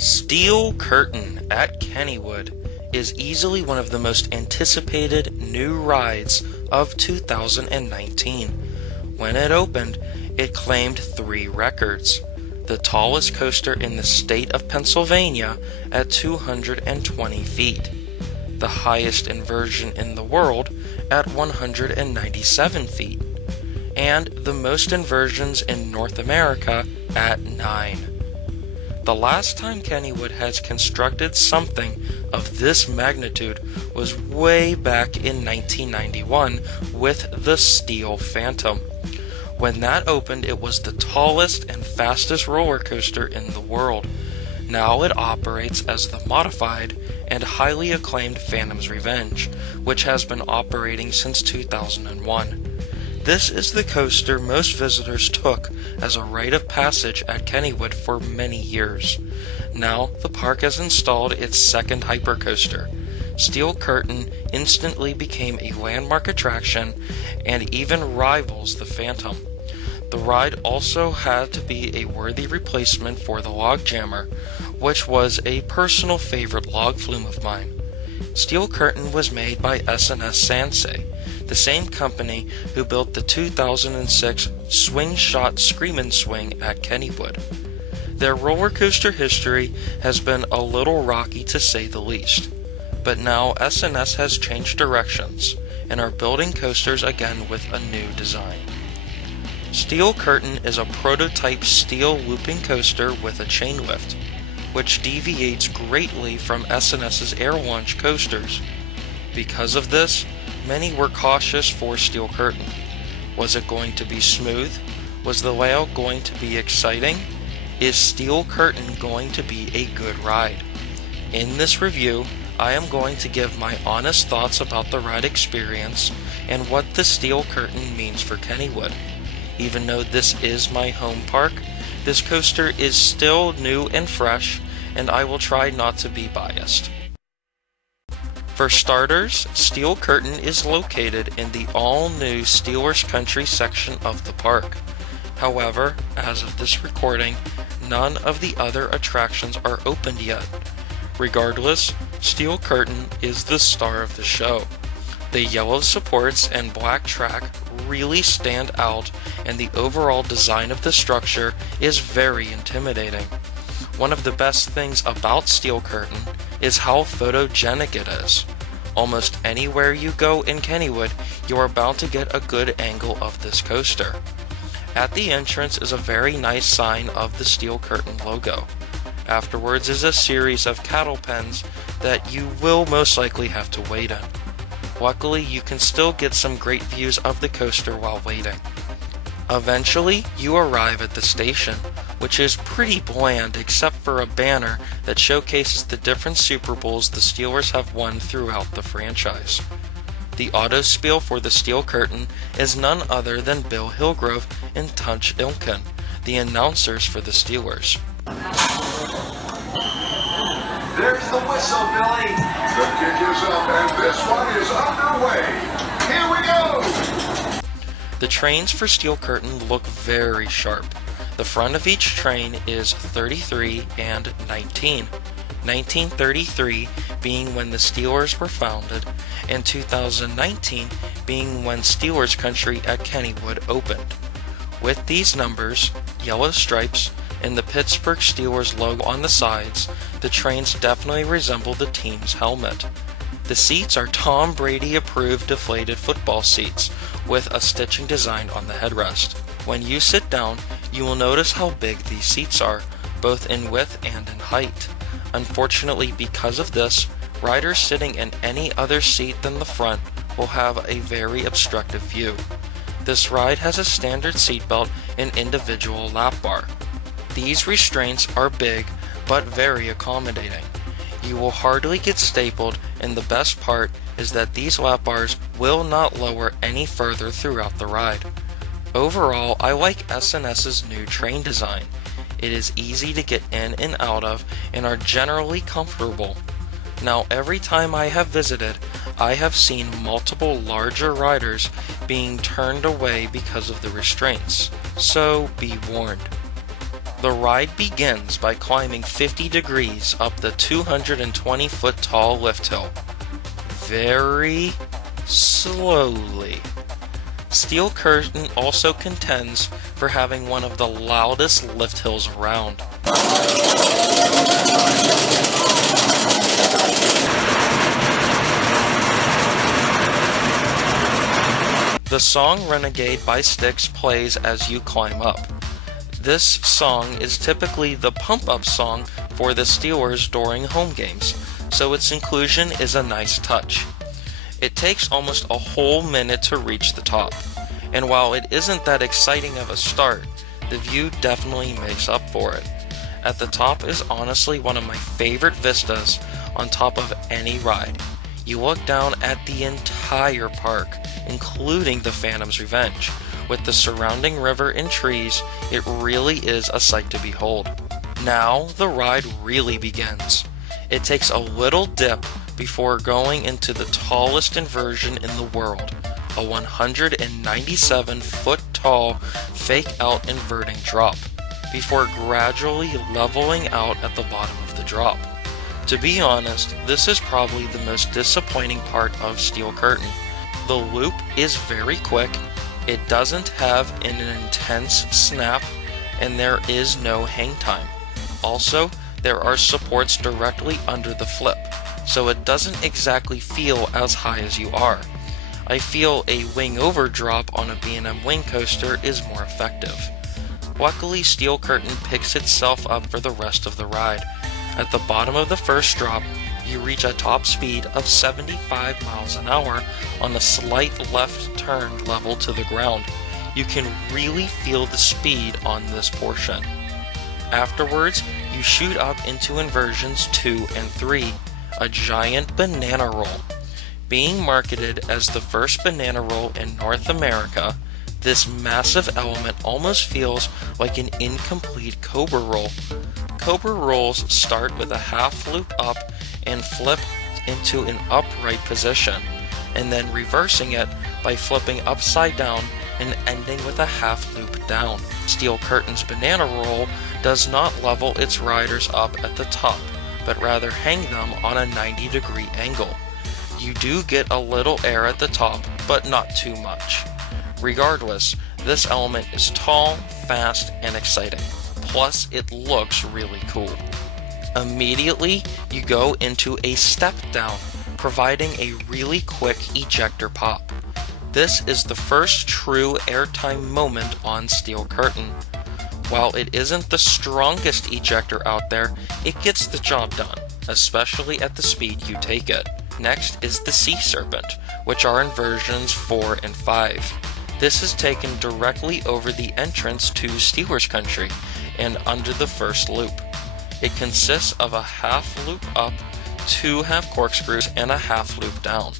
Steel Curtain at Kennywood is easily one of the most anticipated new rides of 2019. When it opened, it claimed 3 records. The tallest coaster in the state of Pennsylvania at 220 feet. The highest inversion in the world at 197 feet. And the most inversions in North America at 9. The last time Kennywood has constructed something of this magnitude was way back in 1991 with the Steel Phantom. When that opened, it was the tallest and fastest roller coaster in the world. Now it operates as the modified and highly acclaimed Phantom's Revenge, which has been operating since 2001. This is the coaster most visitors took as a rite of passage at Kennywood for many years. Now, the park has installed its second hypercoaster. Steel Curtain instantly became a landmark attraction and even rivals the Phantom. The ride also had to be a worthy replacement for the Log Jammer, which was a personal favorite log flume of mine. Steel Curtain was made by S&S Sansei, the same company who built the 2006 Swing Shot Screamin' Swing at Kennywood. Their roller coaster history has been a little rocky to say the least, but now S&S has changed directions and are building coasters again with a new design. Steel Curtain is a prototype steel looping coaster with a chain lift, which deviates greatly from S&S's air launch coasters. Because of this, many were cautious for Steel Curtain. Was it going to be smooth? Was the layout going to be exciting? Is Steel Curtain going to be a good ride? In this review, I am going to give my honest thoughts about the ride experience and what the Steel Curtain means for Kennywood. Even though this is my home park, this coaster is still new and fresh, and I will try not to be biased. For starters, Steel Curtain is located in the all-new Steelers Country section of the park. However, as of this recording, none of the other attractions are opened yet. Regardless, Steel Curtain is the star of the show. The yellow supports and black track really stand out, and the overall design of the structure is very intimidating. One of the best things about Steel Curtain is how photogenic it is. Almost anywhere you go in Kennywood, you are bound to get a good angle of this coaster. At the entrance is a very nice sign of the Steel Curtain logo. Afterwards is a series of cattle pens that you will most likely have to wait in. Luckily, you can still get some great views of the coaster while waiting. Eventually, you arrive at the station, which is pretty bland except for a banner that showcases the different Super Bowls the Steelers have won throughout the franchise. The auto spiel for the Steel Curtain is none other than Bill Hillgrove and Tunch Ilkin, the announcers for the Steelers. There's the whistle, Billy. The kick is up and this one is underway. Here we go. The trains for Steel Curtain look very sharp. The front of each train is 33 and 19. 1933 being when the Steelers were founded, and 2019 being when Steelers Country at Kennywood opened. With these numbers, yellow stripes, and the Pittsburgh Steelers logo on the sides, the trains definitely resemble the team's helmet. The seats are Tom Brady approved deflated football seats with a stitching design on the headrest. When you sit down, you will notice how big these seats are, both in width and in height. Unfortunately, because of this, riders sitting in any other seat than the front will have a very obstructive view. This ride has a standard seatbelt and individual lap bar. These restraints are big, but very accommodating. You will hardly get stapled, and the best part is that these lap bars will not lower any further throughout the ride. Overall, I like S&S's new train design. It is easy to get in and out of and are generally comfortable. Now, every time I have visited, I have seen multiple larger riders being turned away because of the restraints, so be warned. The ride begins by climbing 50 degrees up the 220-foot tall lift hill. Very slowly. Steel Curtain also contends for having one of the loudest lift hills around. The song Renegade by Styx plays as you climb up. This song is typically the pump-up song for the Steelers during home games, so its inclusion is a nice touch. It takes almost a whole minute to reach the top, and while it isn't that exciting of a start, the view definitely makes up for it. At the top is honestly one of my favorite vistas on top of any ride. You look down at the entire park, including the Phantom's Revenge. With the surrounding river and trees, it really is a sight to behold. Now the ride really begins. It takes a little dip before going into the tallest inversion in the world, a 197-foot tall fake-out inverting drop, before gradually leveling out at the bottom of the drop. To be honest, this is probably the most disappointing part of Steel Curtain. The loop is very quick, it doesn't have an intense snap, and there is no hang time. Also, there are supports directly under the flip, so it doesn't exactly feel as high as you are. I feel a wing over drop on a B&M wing coaster is more effective. Luckily, Steel Curtain picks itself up for the rest of the ride. At the bottom of the first drop, you reach a top speed of 75 miles an hour on a slight left turn level to the ground. You can really feel the speed on this portion. Afterwards, you shoot up into inversions 2 and 3, a giant banana roll. Being marketed as the first banana roll in North America, this massive element almost feels like an incomplete Cobra roll. Cobra rolls start with a half loop up and flip into an upright position, and then reversing it by flipping upside down and ending with a half loop down. Steel Curtain's banana roll does not level its riders up at the top, but rather hang them on a 90-degree angle. You do get a little air at the top, but not too much. Regardless, this element is tall, fast, and exciting. Plus, it looks really cool. Immediately, you go into a step down, providing a really quick ejector pop. This is the first true airtime moment on Steel Curtain. While it isn't the strongest ejector out there, it gets the job done, especially at the speed you take it. Next is the Sea Serpent, which are in versions 4 and 5. This is taken directly over the entrance to Steelers Country and under the first loop. It consists of a half loop up, 2 half corkscrews, and a half loop down.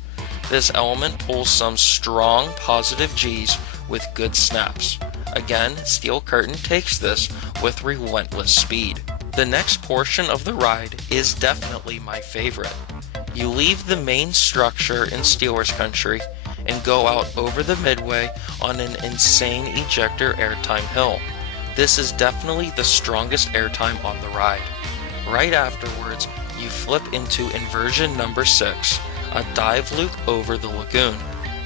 This element pulls some strong positive G's with good snaps. Again, Steel Curtain takes this with relentless speed. The next portion of the ride is definitely my favorite. You leave the main structure in Steelers Country and go out over the midway on an insane ejector airtime hill. This is definitely the strongest airtime on the ride. Right afterwards, you flip into inversion number 6, a dive loop over the Lagoon.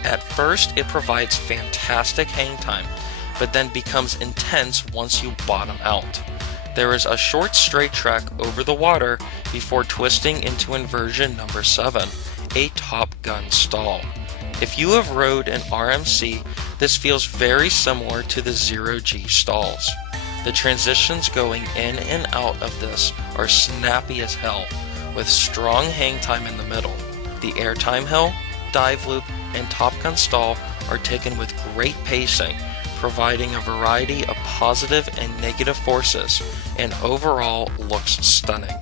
At first, it provides fantastic hang time, but then becomes intense once you bottom out. There is a short straight track over the water before twisting into inversion number 7, a Top Gun stall. If you have rode an RMC, this feels very similar to the 0G stalls. The transitions going in and out of this are snappy as hell, with strong hang time in the middle. The airtime hill, dive loop, and Top Gun stall are taken with great pacing, providing a variety of positive and negative forces, and overall looks stunning.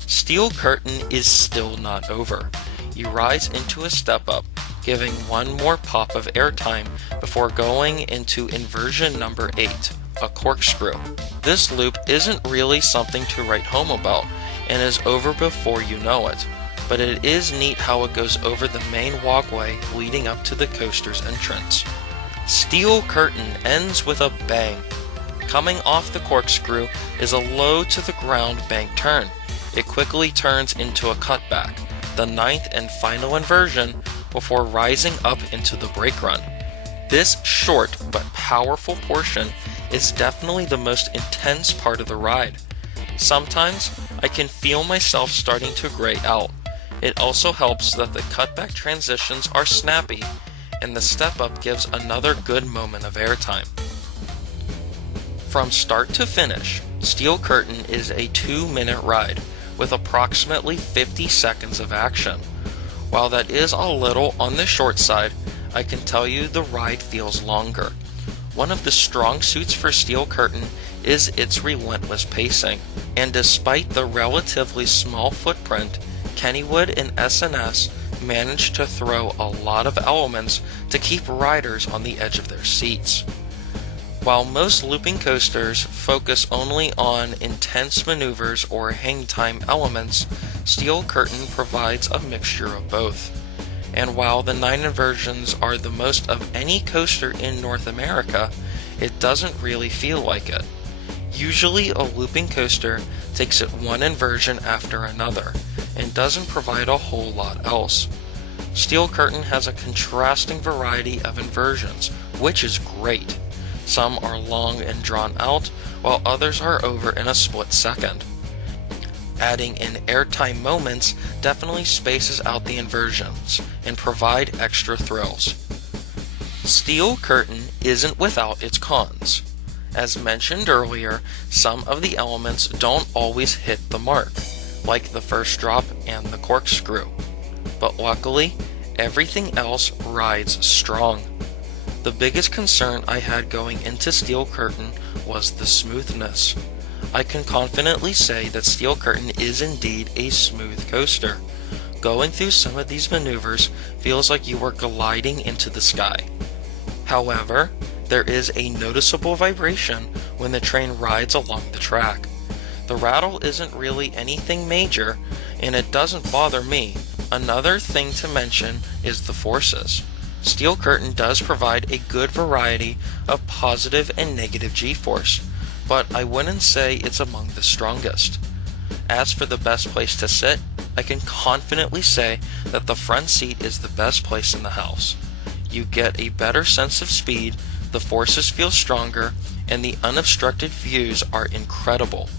Steel Curtain is still not over. You rise into a step up, giving one more pop of airtime before going into inversion number 8, a corkscrew. This loop isn't really something to write home about, and is over before you know it, but it is neat how it goes over the main walkway leading up to the coaster's entrance. Steel Curtain ends with a bang. Coming off the corkscrew is a low to the ground bank turn. It quickly turns into a cutback, the ninth and final inversion, before rising up into the brake run. This short but powerful portion is definitely the most intense part of the ride. Sometimes I can feel myself starting to gray out. It also helps that the cutback transitions are snappy, and the step up gives another good moment of airtime. From start to finish, Steel Curtain is a 2-minute ride with approximately 50 seconds of action. While that is a little on the short side, I can tell you the ride feels longer. One of the strong suits for Steel Curtain is its relentless pacing, and despite the relatively small footprint, Kennywood and S&S managed to throw a lot of elements to keep riders on the edge of their seats. While most looping coasters focus only on intense maneuvers or hang time elements, Steel Curtain provides a mixture of both. And while the 9 inversions are the most of any coaster in North America, it doesn't really feel like it. Usually a looping coaster takes it one inversion after another, and doesn't provide a whole lot else. Steel Curtain has a contrasting variety of inversions, which is great. Some are long and drawn out, while others are over in a split second. Adding in airtime moments definitely spaces out the inversions and provide extra thrills. Steel Curtain isn't without its cons. As mentioned earlier, some of the elements don't always hit the mark, like the first drop and the corkscrew. But luckily, everything else rides strong. The biggest concern I had going into Steel Curtain was the smoothness. I can confidently say that Steel Curtain is indeed a smooth coaster. Going through some of these maneuvers feels like you are gliding into the sky. However, there is a noticeable vibration when the train rides along the track. The rattle isn't really anything major, and it doesn't bother me. Another thing to mention is the forces. Steel Curtain does provide a good variety of positive and negative G-force, but I wouldn't say it's among the strongest. As for the best place to sit, I can confidently say that the front seat is the best place in the house. You get a better sense of speed, the forces feel stronger, and the unobstructed views are incredible.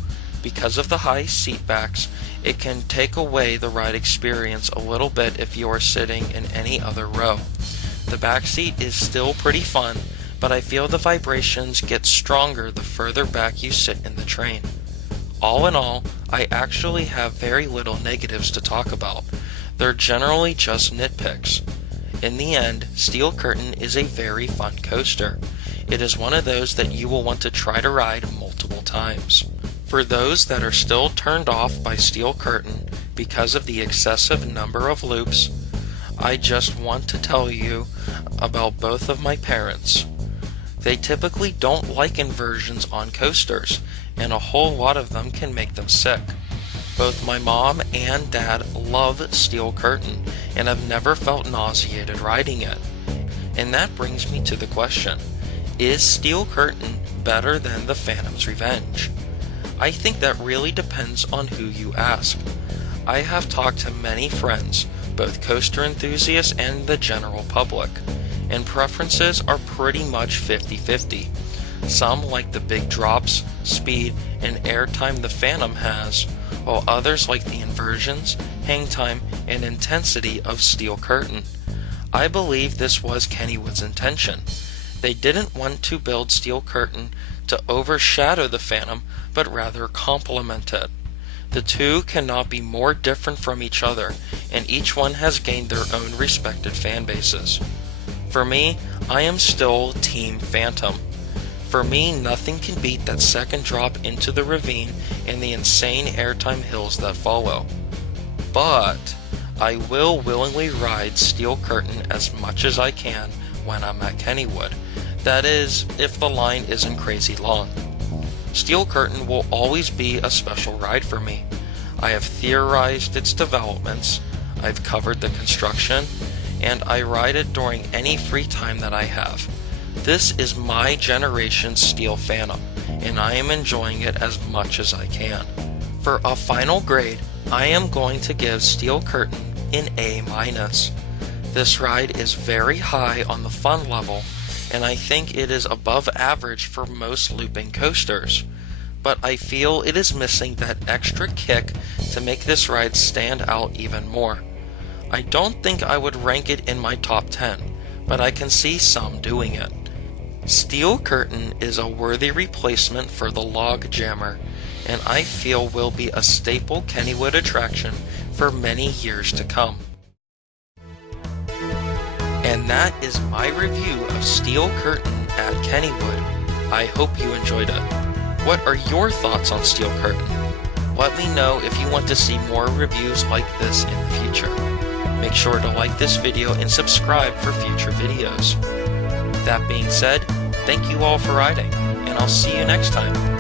Because of the high seat backs, it can take away the ride experience a little bit if you are sitting in any other row. The back seat is still pretty fun, but I feel the vibrations get stronger the further back you sit in the train. All in all, I actually have very little negatives to talk about. They're generally just nitpicks. In the end, Steel Curtain is a very fun coaster. It is one of those that you will want to try to ride multiple times. For those that are still turned off by Steel Curtain because of the excessive number of loops, I just want to tell you about both of my parents. They typically don't like inversions on coasters, and a whole lot of them can make them sick. Both my mom and dad love Steel Curtain and have never felt nauseated riding it. And that brings me to the question, is Steel Curtain better than the Phantom's Revenge? I think that really depends on who you ask. I have talked to many friends, both coaster enthusiasts and the general public, and preferences are pretty much 50-50. Some like the big drops, speed, and airtime the Phantom has, while others like the inversions, hang time, and intensity of Steel Curtain. I believe this was Kennywood's intention. They didn't want to build Steel Curtain to overshadow the Phantom, but rather complement it. The two cannot be more different from each other, and each one has gained their own respected fan bases. For me, I am still Team Phantom. For me, nothing can beat that second drop into the ravine and the insane airtime hills that follow. But I will willingly ride Steel Curtain as much as I can when I'm at Kennywood. That is, if the line isn't crazy long. Steel Curtain will always be a special ride for me. I have theorized its developments, I've covered the construction, and I ride it during any free time that I have. This is my generation's Steel Phantom, and I am enjoying it as much as I can. For a final grade, I am going to give Steel Curtain an A-. This ride is very high on the fun level, and I think it is above average for most looping coasters, but I feel it is missing that extra kick to make this ride stand out even more. I don't think I would rank it in my top 10, but I can see some doing it. Steel Curtain is a worthy replacement for the Log Jammer, and I feel will be a staple Kennywood attraction for many years to come. And that is my review of Steel Curtain at Kennywood. I hope you enjoyed it. What are your thoughts on Steel Curtain? Let me know if you want to see more reviews like this in the future. Make sure to like this video and subscribe for future videos. That being said, thank you all for riding, and I'll see you next time.